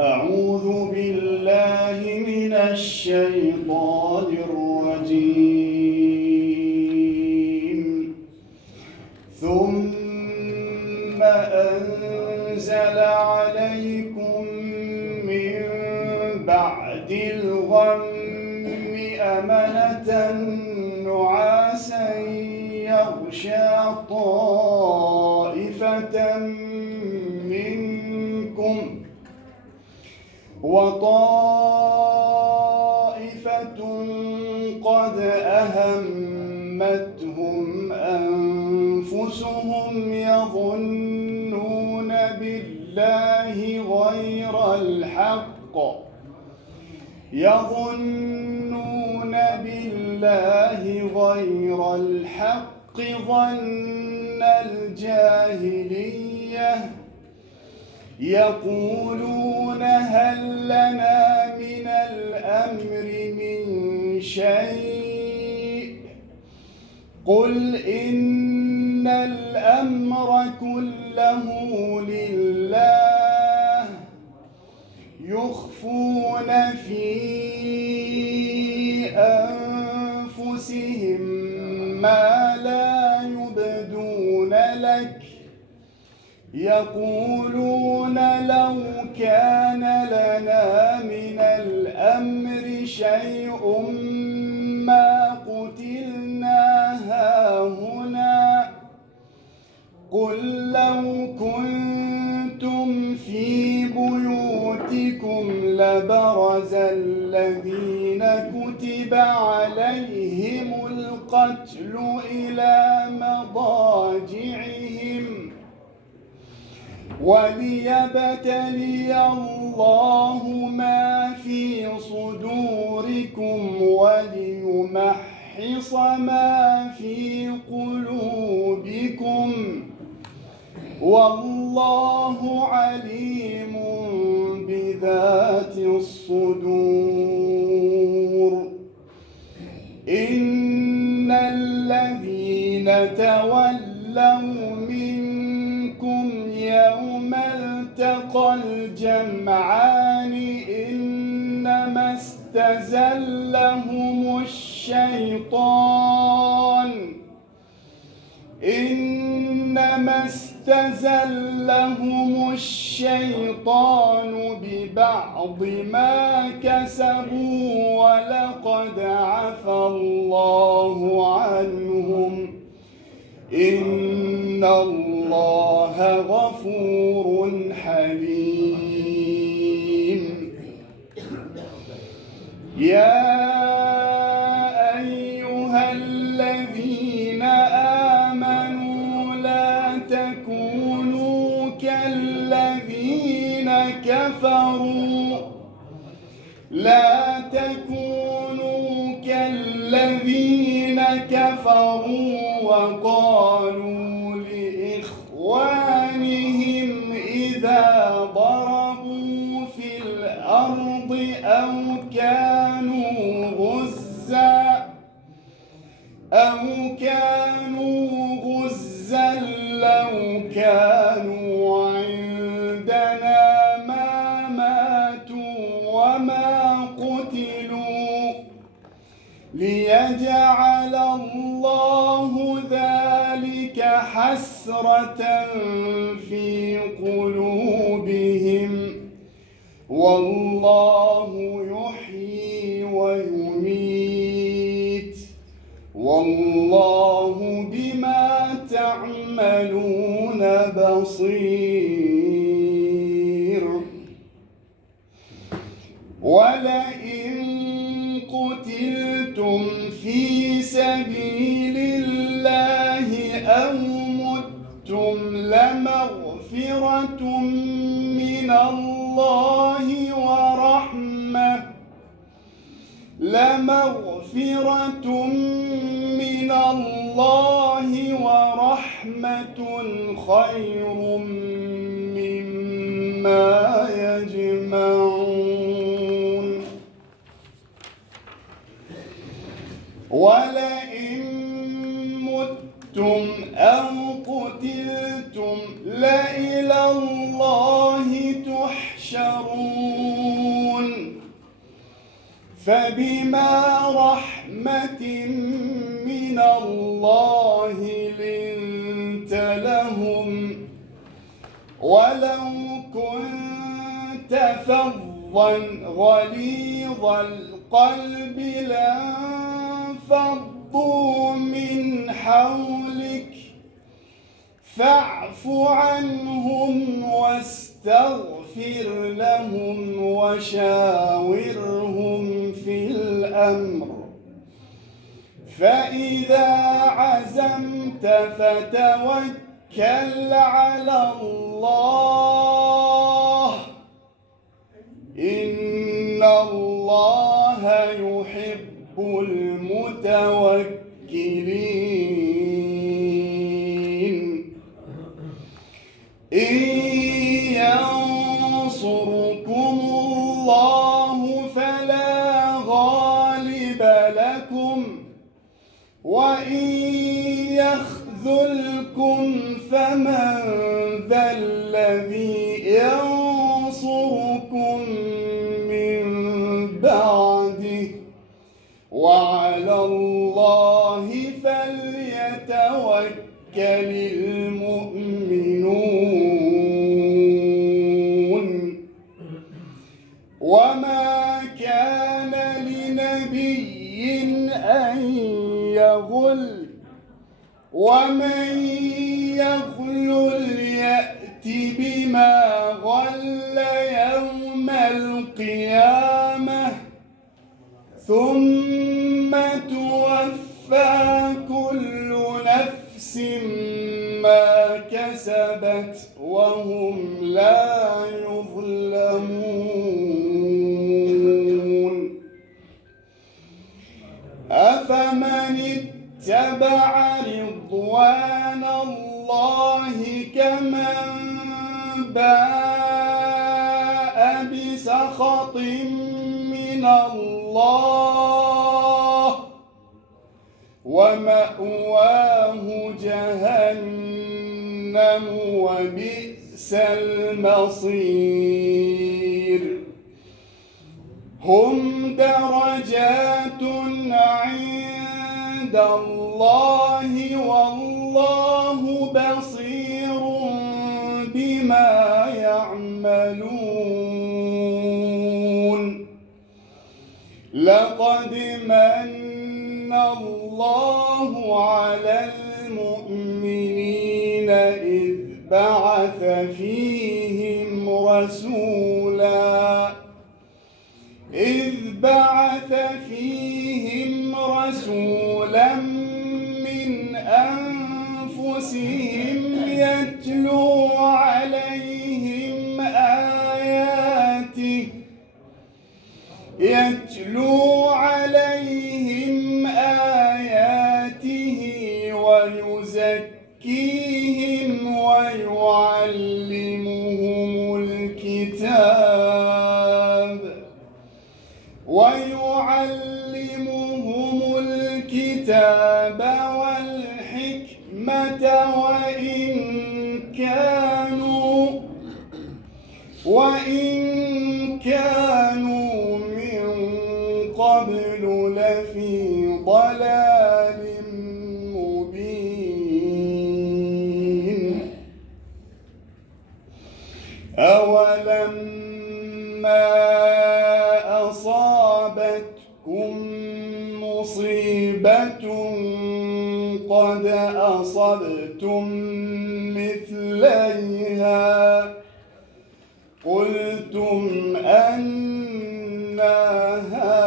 أعوذ بالله من الشيطان الرجيم. ثم أنزل عليكم من بعد الغم أمنة نعاسا يغشى طائفة منكم وطائفة قد أهمتهم أنفسهم يظنون بالله غير الحق ظن الجاهلية يقولون هل لنا من الأمر من شيء قل إن الأمر كله لله يخفون في أنفسهم ما لا يبدون لك يقولون لو كان لنا من الأمر شيء ما قتلنا هاهنا قل لو كنتم في بيوتكم لبرز الذين كتب عليهم القتل إلى مضاجعهم وليبتلي الله ما في صدوركم وليمحص ما في قلوبكم والله عليم بذات الصدور. إن الذين تولوا منكم يوم التقى الجمعان إنما استزلهم الشيطان ببعض ما كسبوا ولقد عفى الله عنهم إن الله غفور حليم. يا أيها الذين آمنوا لا تكونوا كالذين كفروا وقالوا لإخوانهم إذا ضربوا في الأرض أو كانوا غزا لو كانوا عندنا ما ماتوا وما قتلوا ليجعل الله ذلك حسرة في قلوبهم والله يحيي ويميت والله بما تعملون بصير. ولئن قتلتم في سبيل الله أو متم لمغفرة من الله ورحمة خير مما يجمعون. ولئن متم أو قتلتم لإلى الله تحشرون فبما رحمة من الله لنت لهم ولو كنت فظا غليظ القلب لانفضوا من حولك فاعف عنهم واستغفر لهم وشاورهم في الأمر فإذا عزمت فتوكل على الله إن الله يحب المتوكلين إن ينصركم الله فلا غالب لكم وإن يخذلكم فمن ذا الذي ينصركم من بعده وعلى الله فليتوكل المؤمنون وما كان لنبي أن يغل ومن يغلل يأت بما غل يوم القيامة ثم توفى كل نفس ما كسبت وهم لا يظلمون أفمن اتبع رضوان الله كمن باء بسخط من الله ومأواه جهنم وبئس المصير هم درجات عند الله والله بصير بما يعملون لقد من الله على المؤمنين إذ بعث فيهم رسولا من أنفسهم يتلو عليهم آياته ويزكيهم ويعلمهم الكتاب والحكمة وإن كانوا من قبل لفي ضلال مبين أولما أصابتكم مصيبة قد أصبتم مثليها قلتم أنى هذا